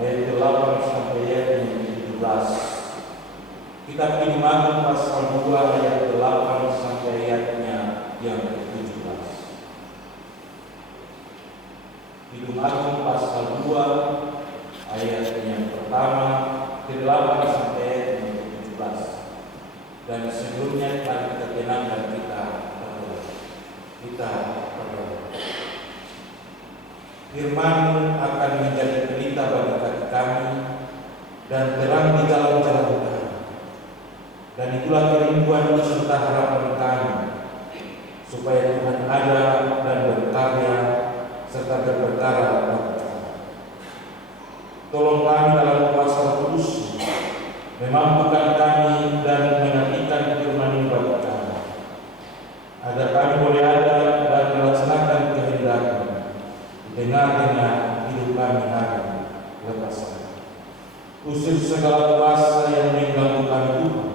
ayat 8 sampai ayat 17. Kitab Bilangan pasal 2 ayat 8 sampai ayatnya yang ke-17. Bilangan pasal 2 ayat yang pertama ke-8 sampai ayat yang ke-17. Dan sebelumnya telah kita kenangkan kita berdoa. Firman-Mu akan menjadi pelita bagi kaki kami dan terang di dalam jalan kami. Dan itulah kerinduan serta harapan kami, supaya Tuhan ada dan berkarya serta berperkara bagi kami. Tolong kami dalam kuasa Kudus-Mu, memampukan kami dan mengertikan firman-Mu bagi kami, agar kami boleh ada dan melaksanakan kehendak-Mu di tengah-tengah hidup kami hari lepas hari. Usir segala kuasa yang mengganggu kami Tuhan.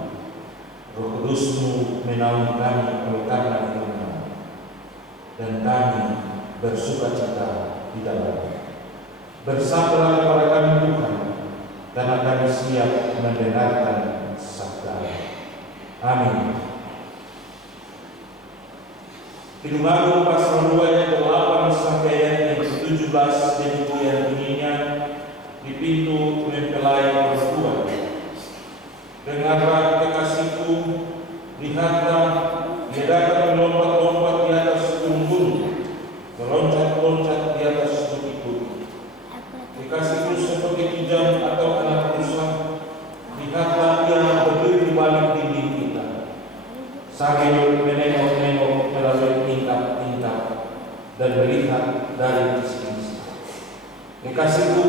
Roh Kudus-Mu menaungi kami oleh karena firman-Mu, dan kami bersukacita di dalam. Bersabarlah kepada kami Tuhan, karena kami siap mendengarkan sabda. Amin. Bilangan pasal 2 ayat 8 sampai ayat yang ke-17 demikian bunyinya di pintu mempelai perempuan. Dengarlah kekasihku, lihatlah dia datang melompat-lompat di atas gunung, meloncat-loncat di atas bukit-bukit. Kekasihku seperti kijang atau anak rusa, lihatlah dia berdiri di balik dinding kita, sambil menengok-nengok melalui tingkap-tingkap dan melihat dari sisi. Kekasihku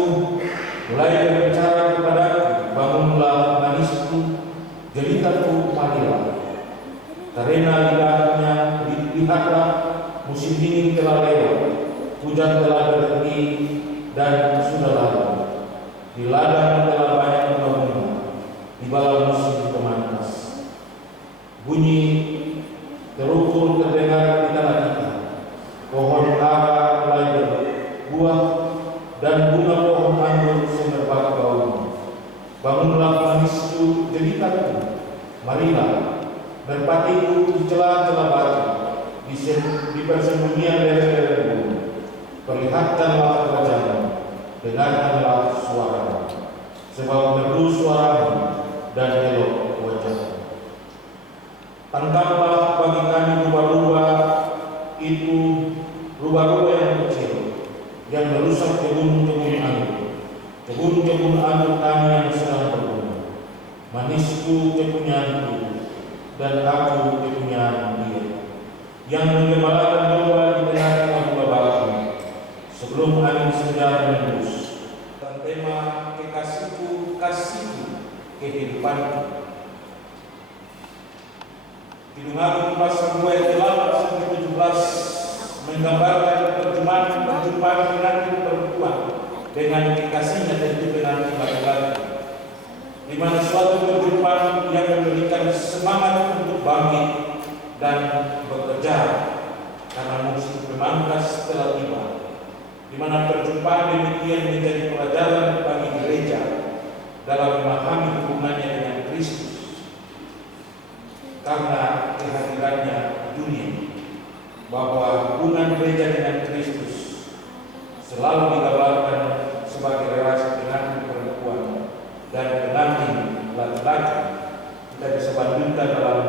mulai berbicara kepadaku, bangunlah manisku, jelitaku marilah. Karena lihatlah musim dingin telah lewat, hujan telah berhenti dan sudah lalu. Di ladang telah banyak bunga-bunga, di bawah musim pemangkas. Bunyi terukur terdengar di tanah kita. Pohon ara mulai berbuah dan bunga pohon anggur semerbak baunya. Bangunlah manisku, jelitaku, marilah. Merpatiku di celah-celah batu, di persembunyian lereng-lereng gunung. Perlihatkanlah wajahmu, dengarkanlah suara, sebab merdu suaramu dan elok wajahmu. Tangkaplah bagi kami rubah-rubah itu, rubah-rubah yang kecil, yang merusak kebun-kebun anggur, kebun-kebun anggur kami yang sedang berbunga. Manisku kepunyaanku, dan aku kepunyaan dia, yang menggembalakan domba di tengah-tengah batu, sebelum angin senja menembus. Dan tema kekasihku, kasihku, kehidupanku. Bilangan pasal 2 ayat 8 sampai 17 menggambarkan perjumpaan pengantin perempuan dengan kekasihnya, tentu pengantin laki-laki, di mana suatu perjumpaan yang memberikan semangat untuk bangkit dan bekerja karena musim pemangkas telah tiba, di mana perjumpaan demikian menjadi pelajaran bagi gereja dalam memahami hubungannya dengan Kristus karena kehadirannya di dunia, bahwa hubungan gereja dengan Kristus selalu digambarkan sebagai relasi pengantin perempuan dan pengantin laki-laki. Kita bisa bandingkan dalam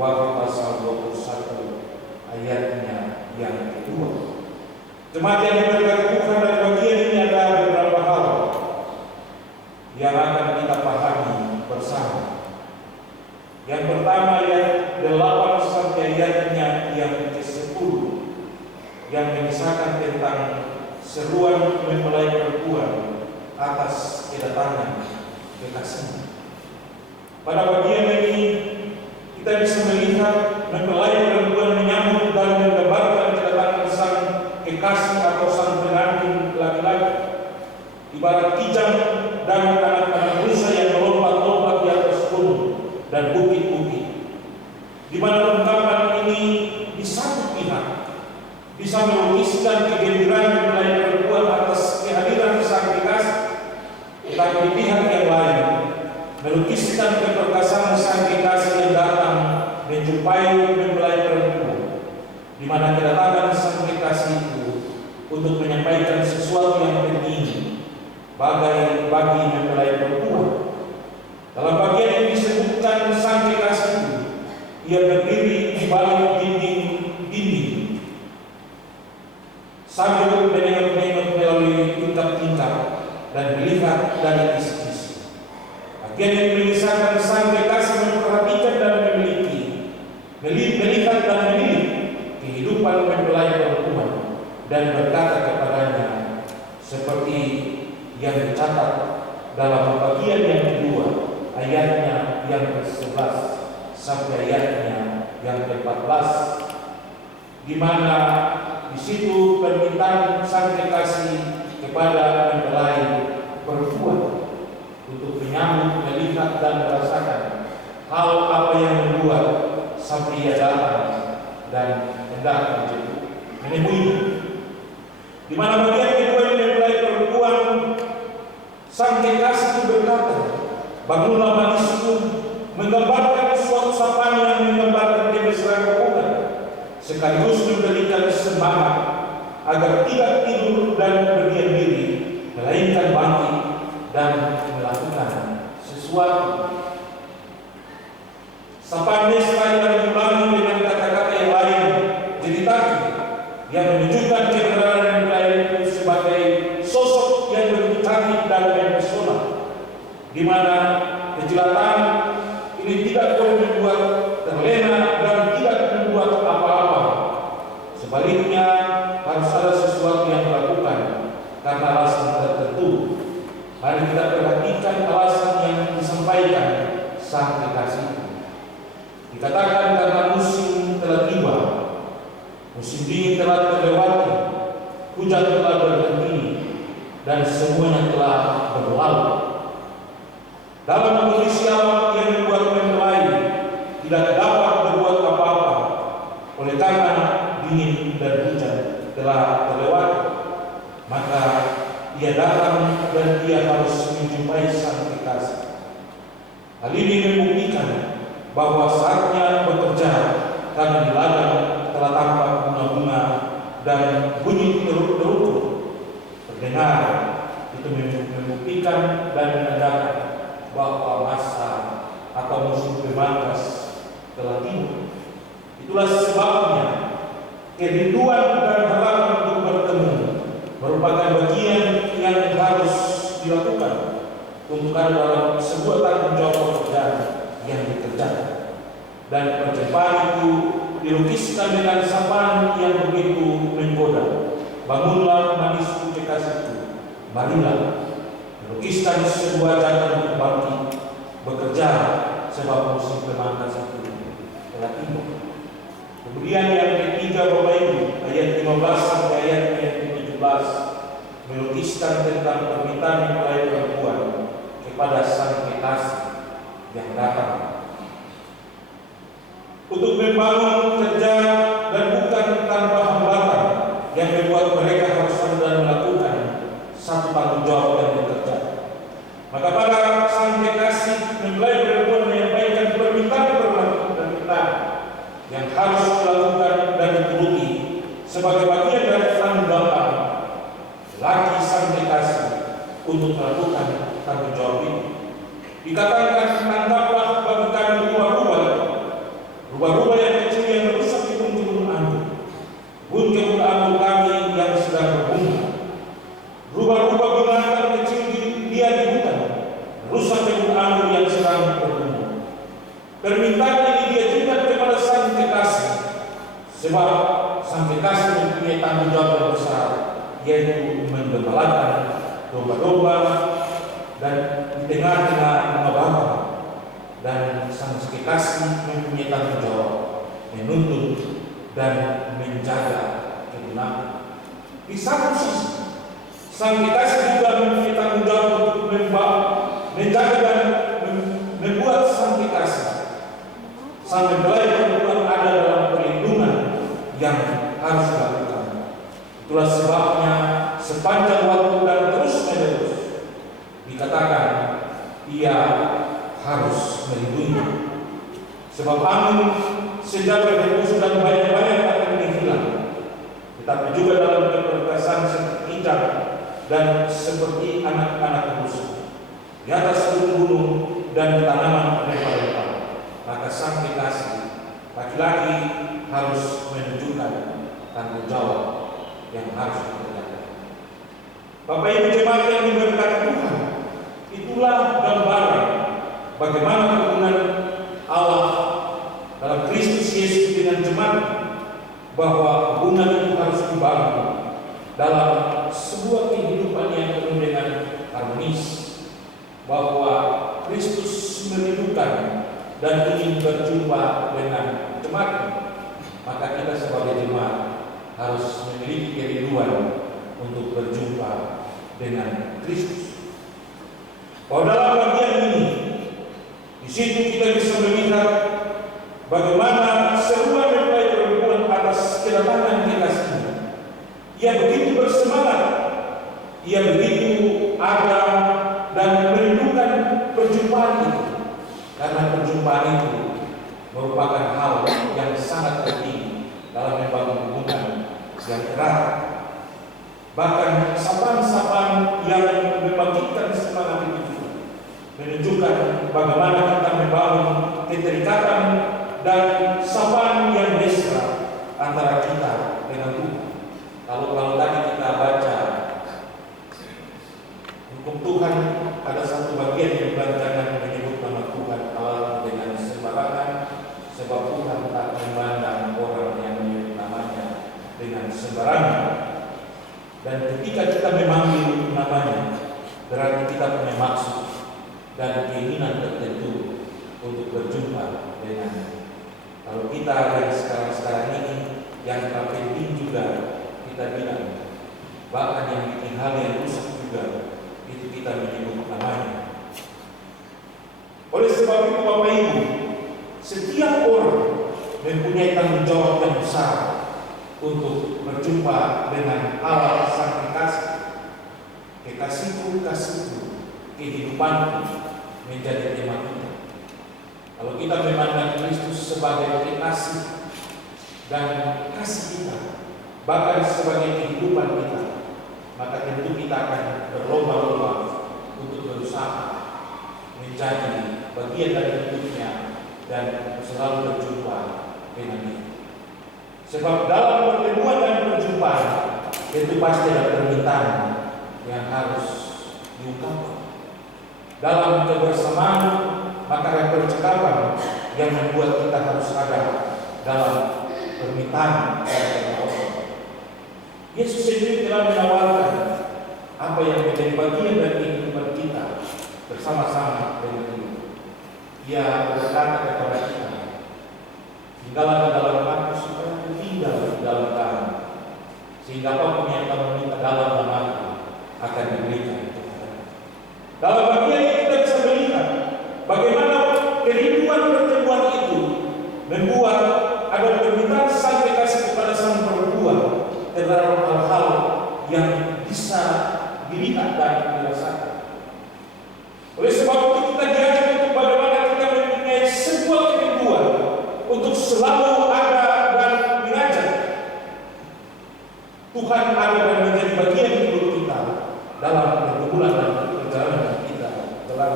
Wahyu pasal 21 ayatnya yang kedua. Jemaat yang diberkati Tuhan, dari bagian ini ada beberapa hal yang akan kita pahami bersama. Yang pertama ayat 8 sampai ayatnya yang ke-10 yang mengisahkan tentang seruan mempelai perempuan atas kedatangan kekasihnya. Pada bagian ini kita bisa melihat mempelai perempuan menyambut dan menggambarkan kedatangan sang kekasih atau sang pengantin laki-laki, ibarat kijang dan anak-anak rusa yang melompat-lompat di atas gunung dan bukit-bukit, di mana ungkapan ini di satu pihak bisa melukiskan kegembiraan mempelai perempuan atas kehadiran sang kekasih, melukiskan keperkasaan sang kekasih yang datang menjumpai mempelai perempuan, di mana kedatangan sang kekasih itu untuk menyampaikan sesuatu yang penting bagi mempelai perempuan. Dalam bagian ini disebutkan sang kekasih itu, ia berdiri di balik dinding sambil menengok-nengok melalui tingkap-tingkap dan melihat dari sisi-sisi. Bagian yang mengisahkan sang kekasih memperhatikan dan melihat dan memilih kehidupan mempelai perempuan dan berkata kepadanya seperti yang dicatat dalam bagian yang kedua, ayatnya yang ke-11 sampai ayatnya yang ke-14, di mana di situ permintaan sang kekasih kepada mempelai perempuan untuk menyambut, melihat dan merasakan hal apa yang membuat sampai ia datang dan hendak menemuinya. Di mana bagian kedua yang mempelai perempuan, sang kekasih itu berkata, bangunlah manisku, menggambarkan suatu sapaan yang menggambarkan kemesraan hubungan, sekaligus memberikan semangat agar tidak tidur dan berdiam diri, melainkan bangkit dan melakukan sesuatu. Sapaan mesra yang diulangi dengan kata-kata yang lain, ceritakan yang menunjukkan kebenaran mempelai itu sebagai sosok yang begitu cantik dan mempesona, di mana kejelasan ini tidak boleh membuat terlena dan tidak membuat apa-apa. Sebaliknya harus ada sesuatu yang dilakukan karena alasan tertentu. Mari kita perhatikan alasan yang disampaikan sang kekasih. Dikatakan karena musim telah tiba, musim dingin telah terlewati, hujan telah berhenti, dan semuanya telah berlalu. Dalam kondisi alam yang membuat mempelai tidak dapat berbuat apa-apa, oleh karena dingin dan hujan telah terlewati, maka ia datang dan ia harus menjumpai sang kekasih. Hal ini membuktikan bahwa saatnya bekerja, karena di ladang telah tampak bunga-bunga dan bunyi teruk-teruk terdengar. Itu membuktikan dan menandakan bahwa masa atau musim pemangkas telah tiba. Itulah sebabnya kerinduan dan harapan untuk bertemu merupakan bagian yang harus dilakukan untuk ada dalam sebuah tanggung jawab pekerjaan yang dikerjakan. Dan perjumpaan itu dilukiskan dengan sapaan yang begitu menggoda. Bangunlah manisku kekasihku, marilah. Dilukiskan sebuah jalan untuk bangkit bekerja, sebab musim pemangkas itu telah tiba. Kemudian yang ketiga, Bapak Ibu, ayat 15 sampai ayat yang 17 melukiskan tentang permintaan mempelai perempuan kepada sang kekasih yang datang untuk membangun kerja dan bukan tanpa hambatan yang membuat mereka harus dan melakukan satu tanggung jawab yang bekerja. Maka pada sang kekasih mempelai perempuan menyampaikan permintaan yang harus dilakukan dan dituruti sebagai bagian dari tanggung jawab laki sang kekasih untuk melakukan tanggung jawab ini. Dikatakan, tangkaplah bagikan rubah-rubah yang kecil yang merusak kebun-kebun anggur, kebun anggur kami yang sedang berbunga. Rubah-rubah binatang kecil dia di hutan, rusak kebun anggur yang sedang berbunga. Permintaan ini dia juga kepada sang kekasih, sebab sang kekasih mempunyai tanggung jawab yang besar, yaitu menggembalakan domba-domba dan di tengah-tengah bunga bakar. Dan sang kekasih mempunyai tanggung jawab menuntut dan menjaga kebenaran. Di satu sisi, sang kekasih juga mempunyai tanggung jawab untuk menjaga dan membuat sang kekasih, sang mempelai perempuan ada dalam perlindungan yang harus dilakukan. Itulah sebabnya sepanjang waktu dan terus menerus dikatakan ia harus melindungi. Sebab angin, senjata hembus dan banyak-banyak akan menghilang. Tetapi juga dalam keperkasaan seperti ikan dan seperti anak-anak rusa di atas gunung dan tanaman rempah-rempah. Maka sang kekasih laki-laki harus menunjukkan tanggung jawab yang harus dikerjakan. Bapak Ibu jemaat yang diberkati Tuhan, itulah gambaran bagaimana hubungan Allah dalam Kristus Yesus dengan jemaat, bahwa hubungan itu harus dibangun dalam sebuah kehidupan yang penuh dengan harmonis, bahwa Kristus merindukan dan ingin berjumpa dengan jemaat. Maka kita sebagai jemaat harus memiliki kerinduan untuk berjumpa dengan Kristus. Bahwa dalam bagian ini, di situ kita bisa melihat bagaimana seruan mempelai perempuan atas kedatangan kekasihnya. Ia begitu bersemangat, ia begitu ada dan merindukan perjumpaan itu, karena perjumpaan itu merupakan hal yang sangat penting dalam membangun hubungan yang erat. Bahkan sapaan-sapaan yang membangkitkan semangat itu menunjukkan bagaimana kita membangun keterikatan dan sapaan yang mesra antara kita dengan Tuhan. Kalau tadi kita baca hukum Tuhan, ada satu bagian yang bilang jangan menyebut nama Tuhan Allah dengan sembarangan, sebab Tuhan tak memandang orang yang menyebut namanya dengan sembarangan. Dan ketika kita memanggil namanya, berarti kita punya maksud dan keinginan tertentu untuk berjumpa dengannya. Kalau kita yang sekarang ini, yang terpenting juga kita bilang, bahkan yang bikin hal yang rusak juga, itu kita menyebut namanya. Oleh sebab itu Bapak Ibu, setiap orang mempunyai tanggung jawab yang besar untuk berjumpa dengan Allah sang kekasih. Kekasihku, kasihku, kehidupanku menjadi tema kita. Kalau kita memandang Kristus sebagai kekasih dan kasih kita, bahkan sebagai kehidupan kita, maka tentu kita akan berlomba-lomba untuk berusaha menjadi bagian dari hidupnya dan selalu berjumpa dengan dia. Sebab dalam pertemuan dan perjumpaan itu pasti ada permintaan yang harus diungkapkan. Dalam kebersamaan maka ada percakapan yang membuat kita harus ada dalam permintaan. Yesus sendiri telah menawarkan apa yang menjadi bagian dari kehidupan kita bersama-sama dengan Dia. Ia berkata kepada kita, tinggallah di dalam aku supaya aku tinggal di dalam kamu, sehingga apapun yang kamu minta dalam namaku akan diberikan kepadamu. Dalam bagian ini kita bisa melihat bagaimana kerinduan pertemuan itu membuat ada permintaan sang kekasih kepada sang perempuan terhadap hal-hal yang bisa dilihat dan dirasakan. Oleh sebab itu kita diajak untuk bagaimana kita mempunyai sebuah kerinduan untuk selalu ada dan mengajak Tuhan ada dan menjadi bagian hidup kita dalam pergumulan dan perjalanan kita jalan.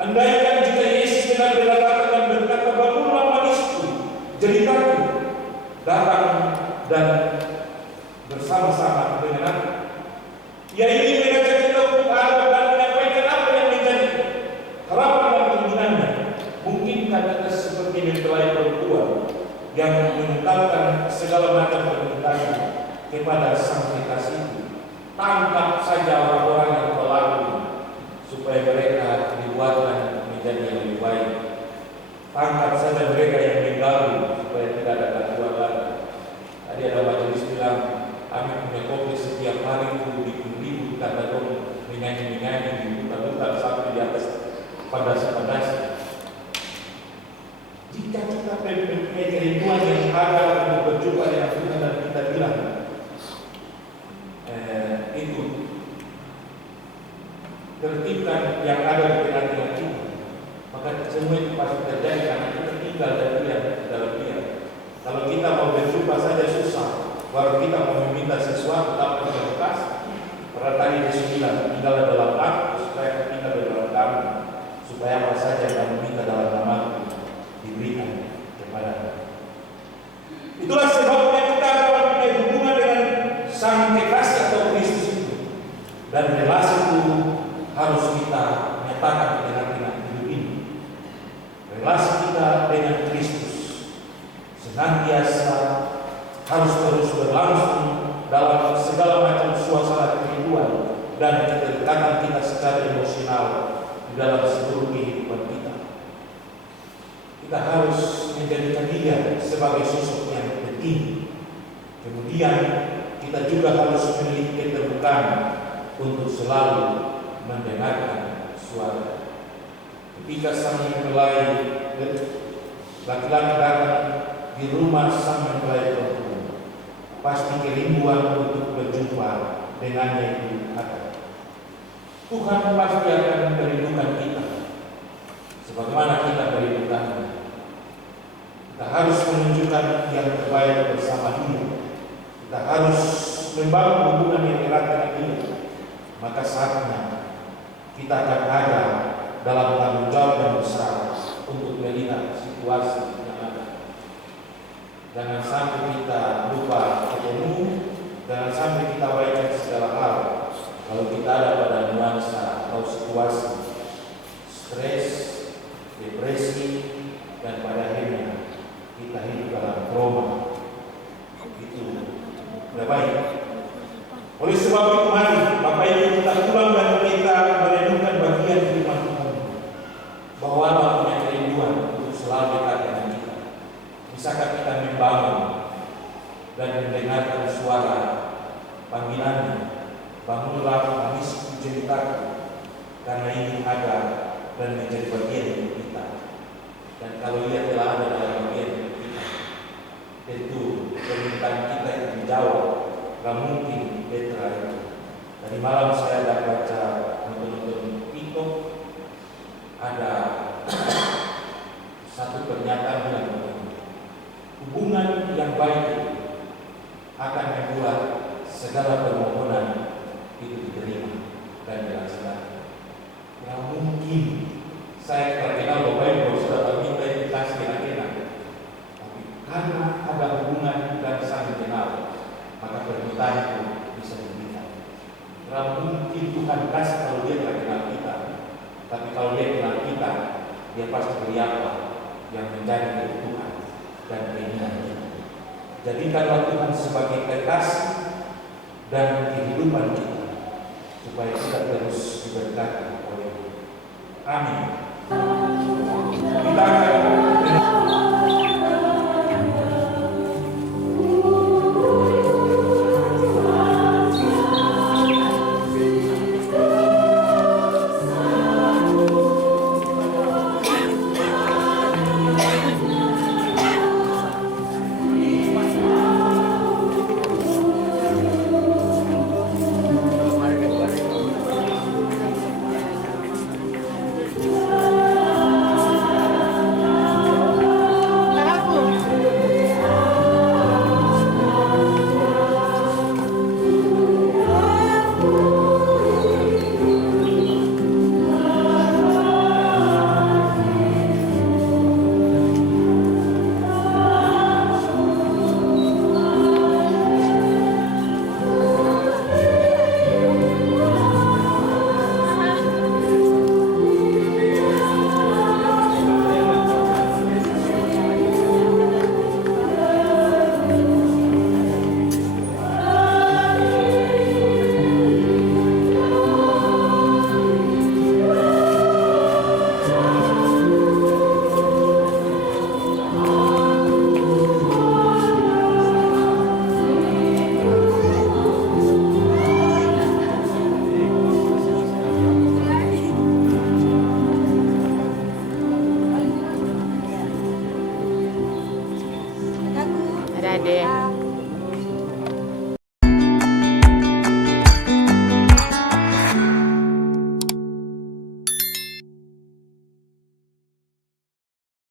Andaikan jika Yesus dengan berkata dan berkata, bangunlah manisku, jelitaku, datang dan bersama-sama dengan aku. Ia ingin mengajak kita untuk ada dan menyampaikan apa yang menjadi harapan dan keinginannya. Mungkinkah kita seperti mempelai perempuan yang mengungkapkan segala macam permintaannya kepada sang kekasih? Tangkap saja orang-orang yang pelaku supaya mereka dibuatkan menjadi yang lebih baik. Tangkap saja mereka yang mengganggu supaya tidak ada gangguan lagi. Tadi ada majelis bilang, kami punya kopi setiap hari ribu kata dong menyanyi dibuka-buka sampai di atas padas-padas. Jika kita mempunyai kerinduan yang ada untuk berjumpa dengan Tuhan dan kita bilang itu tertibkan yang ada di tengah-tengah kita, maka semua itu pasti terjadi karena kita tinggal dan dia di dalam dia. Kalau kita mau berjumpa saja susah, baru kita mau meminta sesuatu dapat berbekas. Karena tadi Yesus bilang, tinggallah dalam aku supaya kita di dalam kamu, supaya apa saja yang kamu minta dalam namaku diberikan kepada. Itulah sebabnya kita dapat punya hubungan dengan Sang Kekasih atau Kristus itu, dan relasi itu harus kita nyatakan di tengah-tengah hidup ini. Relasi kita dengan Kristus senantiasa harus terus berlangsung dalam segala macam suasana kehidupan dan kedekatan kita secara emosional di dalam seluruh kehidupan kita. Kita harus menjadikan dia sebagai sosok yang penting. Kemudian kita juga harus memiliki keterbukaan untuk selalu mendengarkan suara. Ketika sang mempelai laki-laki datang di rumah sang mempelai perempuan, pasti kerinduan untuk berjumpa dengannya itu ada. Tuhan pasti akan merindukan kita sebagaimana kita merindukannya. Kita harus menunjukkan yang terbaik bersama dia. Kita harus membangun hubungan yang erat dengan dia. Maka saatnya kita akan ada dalam tanggung jawab yang besar untuk melihat situasi yang ada. Jangan sampai kita lupa ketemu, jangan sampai kita abaikan segala hal. Kalau kita ada pada nuansa atau situasi stres, depresi, dan pada akhirnya kita hidup dalam trauma, itu tidak baik. Oleh sebab itu mari Bapak Ibu kita pulang dan kita merenungkan bagian firman Tuhan bahwa Allah punya kerinduan untuk selalu dekat dengan kita. Bisakah kita membangun dan mendengarkan suara panggilannya? Bangunlah menangis ceritaku, karena ini ada dan menjadi bagian hidup kita. Dan kalau ia telah ada dalam bagian hidup kita, tentu permintaan kita itu dijawab. Gak mungkin betra itu. Tadi malam saya ada baca nonton TikTok, ada satu pernyataan yang hubungan yang baik itu akan membuat segala permohonan itu diterima dan dilaksanakan. Yang mungkin saya terkenal Bapak Ibu sudah minta itu kasih enak-enak, tapi karena ada hubungan dan saling kenal, maka permintaan itu bisa diberikan. Tidak mungkin Tuhan kasih kalau dia tidak kenal kita, tapi kalau dia kenal kita, dia pasti beri apa yang menjadi kebutuhan dan keinginan kita. Jadikanlah Tuhan sebagai kekasih dan kehidupan kita, supaya kita terus diberkati oleh Amin.